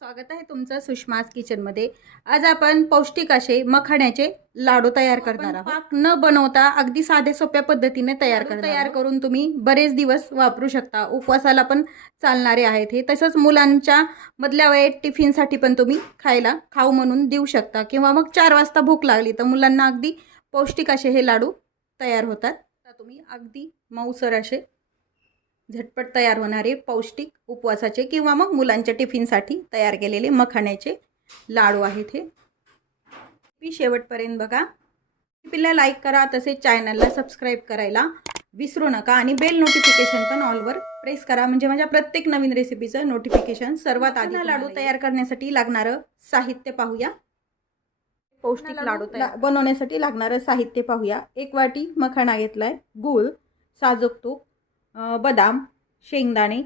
स्वागत आहे तुमचं सुषमाज किचनमध्ये। आज आपण पौष्टिक असे मखाण्याचे लाडू तयार करणार आहोत। पाक न बनवता अगदी साध्या सोप्या पद्धतीने तयार करून तुम्ही बरेच दिवस वापरू शकता। उपवासाला पण चालणारे आहेत हे। तसंच मुलांच्या मधल्या वेळेत टिफिनसाठी पण तुम्ही खाऊ म्हणून देऊ शकता किंवा मग 4 वाजता भूक लागली तर मुलांना अगदी पौष्टिक असे हे लाडू तयार होतात। तुम्ही अगदी मऊसर असे झटपट तयार होणारे पौष्टिक उपवासाचे किंवा मग मुलांच्या टिफिनसाठी तयार केलेले मखाण्याचे लाडू आहेत हे। मी शेवटपर्यंत बघा। रेसिपीला लाईक करा, तसेच चॅनलला सबस्क्राईब करायला विसरू नका आणि बेल नोटिफिकेशन पण ऑलवर प्रेस करा, म्हणजे माझ्या प्रत्येक नवीन रेसिपीचं नोटिफिकेशन सर्वात आधी। लाडू तयार करण्यासाठी लागणारं साहित्य पाहूया। पौष्टिक लाडू बनवण्यासाठी लागणारं साहित्य पाहूया। 1 वाटी मखाणा घेतलाय, गूळ, साजूक तूप, बदाम, शेंगदाणे,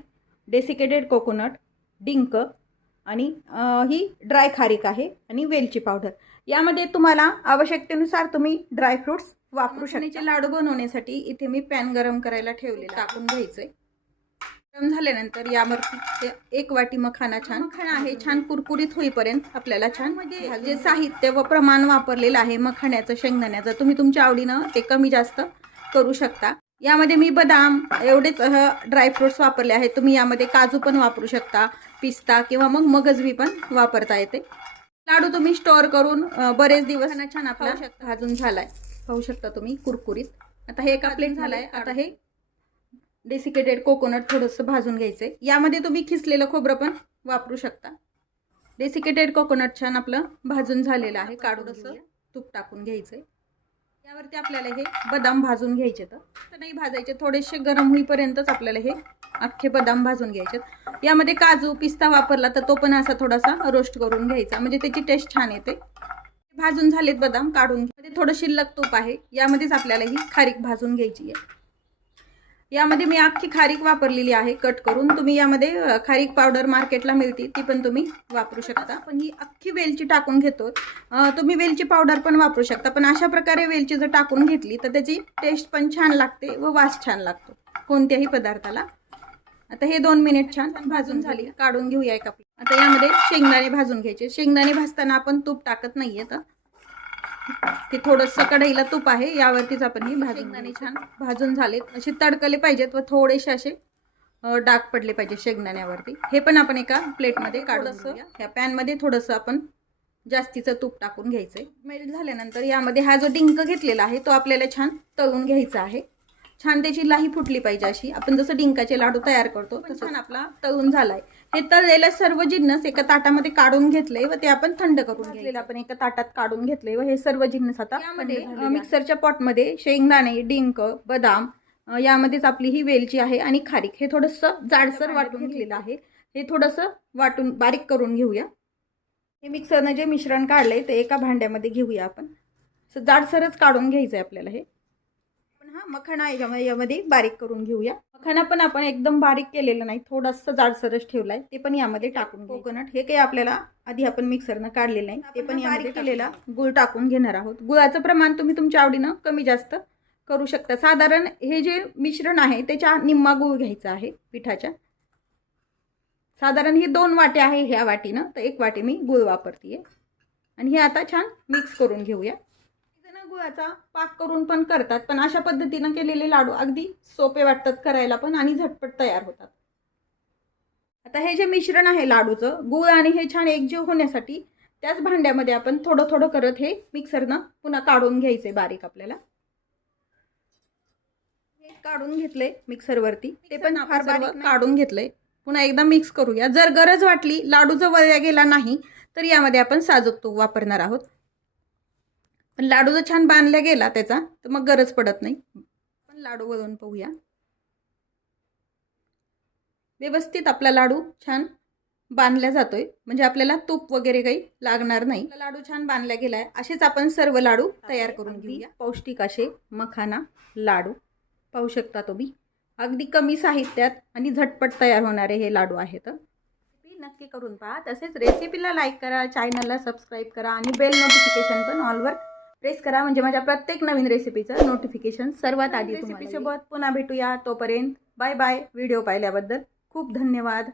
डेसिकेटेड कोकोनट, डिंक आणि ही ड्राय खारीक आहे आणि वेलची पावडर। यामध्ये तुम्हाला आवश्यकतेनुसार तुम्ही ड्राय फ्रूट्स वापरू शकता। लाडू बनवण्यासाठी इथे मी पॅन गरम करायला ठेवलेला, टाकून घ्यायचंय। गरम झाल्यानंतर यावरती 1 वाटी मखाणा आहे छान कुरकुरीत होईपर्यंत आपल्याला छान जे साहित्य व प्रमाण वापरलेलं आहे मखाण्याचं, शेंगदाण्याचं, तुम्ही तुमच्या आवडीनं ते कमी जास्त करू शकता। यामध्ये मी बदाम एवढेच ड्रायफ्रूट्स वापरले आहेत। तुम्ही यामध्ये काजू पण वापरू शकता, पिस्ता किंवा मग मगजबी पण वापरता येते। लाडू तुम्ही स्टोअर करून बरेच दिवस छान आपला भाजून झालाय, पाहू शकता तुम्ही कुरकुरीत। आता हे एका प्लेट झालाय। आता हे डेसिकेटेड कोकोनट थोडंसं भाजून घ्यायचंय। यामध्ये तुम्ही खिसलेलं खोबरं पण वापरू शकता। डेसिकेटेड कोकोनट छान आपलं भाजून झालेलं आहे, काढून असं तूप टाकून घ्यायचंय। यावरती आपल्याला हे बदाम भाजून घ्यायचे, तर नाही भाजायचे, थोडेसे गरम होईपर्यंतच आपल्याला हे अख्खे बदाम भाजून घ्यायचे। यामध्ये काजू, पिस्ता वापरला तर तो पण असा थोडासा रोस्ट करून घ्यायचा, म्हणजे त्याची टेस्ट छान येते। भाजून झालेत बदाम, काढून थोडं शिल्लक तूप आहे, यामध्येच आपल्याला ही खारीक भाजून घ्यायची आहे। यामध्ये मी अख्खी खारीक वापरलेली आहे कट करून। तुम्ही यामध्ये खारीक पावडर मार्केटला मिळते, ती पण तुम्ही वापरू शकता। पण ही अख्खी वेलची टाकून घेतो, तुम्ही वेलची पावडर पण वापरू शकता, पण अशा प्रकारे वेलची जर टाकून घेतली तर त्याची टेस्ट पण छान लागते व वास छान लागतो कोणत्याही पदार्थाला। आता हे 2 मिनिट छान भाजून झाली, काढून घेऊया एका प्लेट। आता यामध्ये शेंगदाणे भाजून घ्यायचे। शेंगदाणे भाजताना आपण तूप टाकत नाहीये, तर ते थोडंसं कढईला तूप आहे, यावरतीच आपण ही शेंगदाणे छान भाजून झालेत, असे तडकले पाहिजेत व थोडेसे असे डाग पडले पाहिजे शेंगदाण्यावरती। हे पण आपण एका प्लेटमध्ये काढून घेऊया। या पॅनमध्ये थोडंसं आपण जास्तीचं तूप टाकून घ्यायचंय। मेल्ट झाल्यानंतर यामध्ये हा जो डिंक घेतलेला आहे तो आपल्याला छान तळून घ्यायचा आहे। छान त्याची लाही फुटली पाहिजे, अशी आपण जसं डिंकाचे लाडू तयार करतो तसं छान आपला तळून झालाय। हे तळलेलं सर्व जिन्नस एका ताटामध्ये काढून घेतले व ते आपण थंड करून घेतलेलं आपण एका ताटात काढून घेतले व हे सर्व जिन्नस आता यामध्ये मिक्सरच्या पॉटमध्ये शेंगदाणे, डिंक, बदाम, यामध्येच आपली ही वेलची आहे आणि खारीक, हे थोडंसं जाडसर वाटून घेतलेलं आहे। हे थोडंसं वाटून बारीक करून घेऊया। हे मिक्सरने जे मिश्रण काढले ते एका भांड्यामध्ये घेऊया आपण, असं जाडसरच काढून घ्यायचंय आपल्याला। हे हा मखाणा यामध्ये बारीक करून घेऊया। मखाणा पण आपण एकदम बारीक केलेलं नाही, थोडंसं जाडसरच ठेवलाय, ते पण यामध्ये टाकून कोकोनट हे काही आपल्याला आधी आपण मिक्सरनं काढलेलं नाही, ते पण यामध्ये केलेला गुळ टाकून घेणार आहोत। गुळाचं प्रमाण तुम्ही तुमच्या आवडीनं कमी जास्त करू शकता। साधारण हे जे मिश्रण आहे त्याच्या निम्मा गुळ घ्यायचा आहे पिठाच्या। साधारण ही 2 वाटी आहे, ह्या वाटीनं तर 1 वाटी मी गुळ वापरतीये आणि हे आता छान मिक्स करून घेऊया। गुळाचा पाक करून पण करतात, पण अशा पद्धतीनं केलेले लाडू अगदी सोपे वाटतात करायला पण आणि झटपट तयार होतात। आता हे जे मिश्रण आहे लाडूचं, गुळ आणि हे छान एकजीव होण्यासाठी त्याच भांड्यामध्ये आपण थोडं थोडं करत हे मिक्सरनं पुन्हा काढून घ्यायचे बारीक। आपल्याला हे काढून घेतले मिक्सरवरती, ते पण फार बारीक काढून घेतले। पुन्हा एकदा मिक्स करूया। जर गरज वाटली, लाडू जर वळला गेला नाही तर यामध्ये आपण साजूक तूप वापरणार आहोत, पण लाडू जर छान बांधला गेला त्याचा तर मग गरज पडत नाही। पण लाडू वळून पाहूया। व्यवस्थित आपला लाडू छान बांधला जातोय, म्हणजे आपल्याला तूप वगैरे काही लागणार नाही। लाडू छान बांधला गेलाय, असेच आपण सर्व लाडू तयार करून घेऊया। पौष्टिक असे मखाना लाडू पाहू शकता तुम्ही, अगदी कमी साहित्यात आणि झटपट तयार होणारे हे लाडू आहेत। नक्की करून पहा। तसेच रेसिपीला लाईक करा, चॅनलला सबस्क्राईब करा आणि बेल नोटिफिकेशन पण ऑलवर प्रेस करा, म्हणजे माझ्या प्रत्येक नवीन रेसिपीचं नोटिफिकेशन सर्वात आधी तुम्हाला। रेसिपीसोबत पुन्हा भेटूया, तोपर्यंत बाय बाय। व्हिडिओ पाहिल्याबद्दल खूप धन्यवाद।